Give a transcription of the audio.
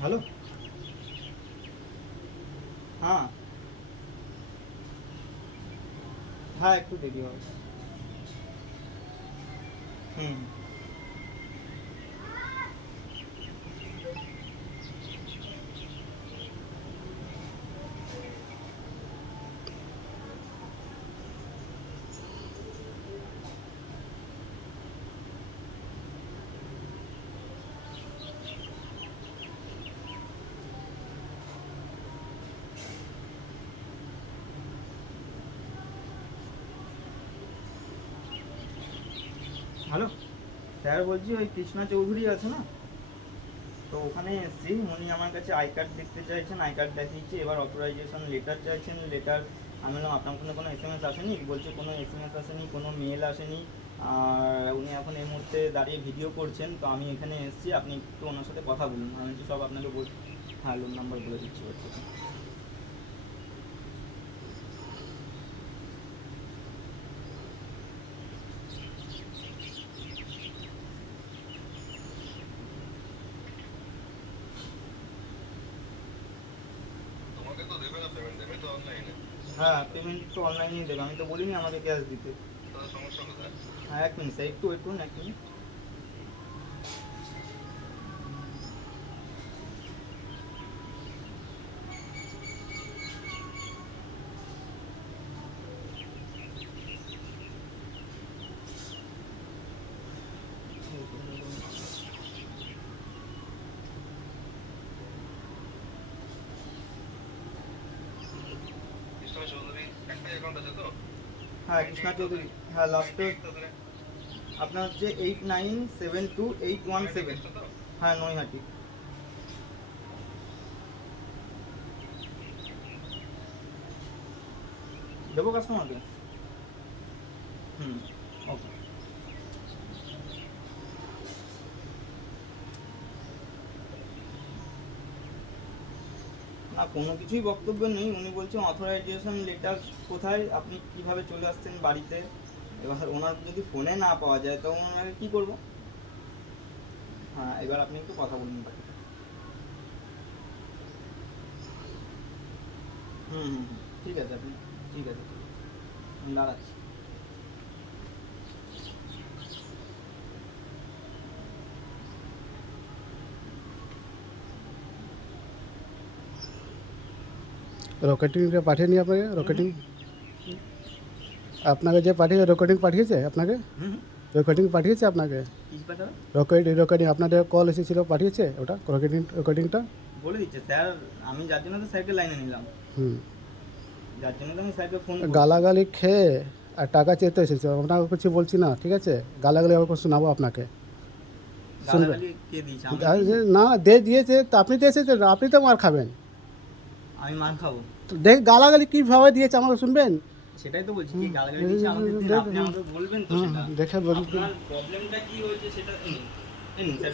Hello, হ্যাঁ হ্যাঁ একটু দেরি হবে। হুম, হ্যালো স্যার, বলছি ওই কৃষ্ণা চৌধুরী আছে না, তো ওখানে এসছি। উনি আমার কাছে আই কার্ড দেখতে চাইছেন, আই কার্ড দেখিয়েছি, এবার অথরাইজেশন লেটার চাইছেন। লেটার আমি বললাম আপনার কোনো SMS আসেনি, বলছে কোনো SMS আসেনি, কোনো মেল আসেনি। আর উনি এখন এই মুহূর্তে দাঁড়িয়ে ভিডিও করছেন, তো আমি এখানে এসেছি, আপনি একটু ওনার সাথে কথা বলুন। আমি বলছি সব আপনাকে হ্যাঁ লোন নাম্বার বলে দিচ্ছি হচ্ছে। তোমাকে তো দেবে না, পেমেন্ট দেবে তো অনলাইনে। হ্যাঁ পেমেন্ট তো অনলাইনেই দেবে, আমি তো বলিনি আমাকে ক্যাশ দিতে। তাহলে সমস্যা কোথায়? হ্যাঁ এক মিনিট স্যার, একটু ওয়েট করুন, এক মিনিট। কৃষ্ণ চৌধুরী একটাই অ্যাকাউন্ট আছে তো? হ্যাঁ কৃষ্ণা চৌধুরী, হ্যাঁ লাস্টে আপনার হচ্ছে 89728117। হ্যাঁ নৈহাটি। দেবো কাস্টমারকে? হুম, ওকে। না কোনো কিছুই বক্তব্য নেই, উনি বলছেন অথরাইজেশন লেটার কোথায়, আপনি কিভাবে চলে আসছেন বাড়িতে। এবার ওনার যদি ফোনে না পাওয়া যায় তো ওনাকে কী করবো। হ্যাঁ এবার আপনি একটু কথা বলুন বাড়িতে। হুম হুম হুম, ঠিক আছে আপনি, ঠিক আছে ঠিক আছে, আমি দাঁড়াচ্ছি। রকেটিংটা পাঠিয়ে আপনাকে হুম রকেটিং আপনাকে যে পাঠিয়েছে রকেটিং পাঠিয়েছে আপনাকে হুম, রকেটিং পাঠিয়েছে আপনাকে কী পাঠাবে? রকেটিং আপনাদের কল এসেছিল পাঠিয়েছে ওটা রকেটিংটা বলে দিচ্ছে স্যার, আমি যার জন্য তো স্যারকে লাইনে নিলাম, হুম যার জন্য তো আমি স্যারকে ফোন গালাগালি খেয়ে আর টাকা চেতে এসেছে আপনাকে কিছু বলছি না ঠিক আছে গালাগালি আবার শোনাবো আপনাকে শুনবেন গালাগালি কে দিয়েছে? না দিয়েছে তো আপনি তো এসেছেন আপনি তো মার খাবেন আমি মার খাবো? তো দেখ গালাগালি কীভাবে দিয়েছে আমাকে শুনবেন সেটাই তো বলছি, কি গালাগালি দিয়েছে আমাকে দিন, আপনি আমাকে বলবেন তো সেটা। দেখে বলুন আপনার প্রবলেমটা কি হয়েছে সেটা এই নিন, স্যার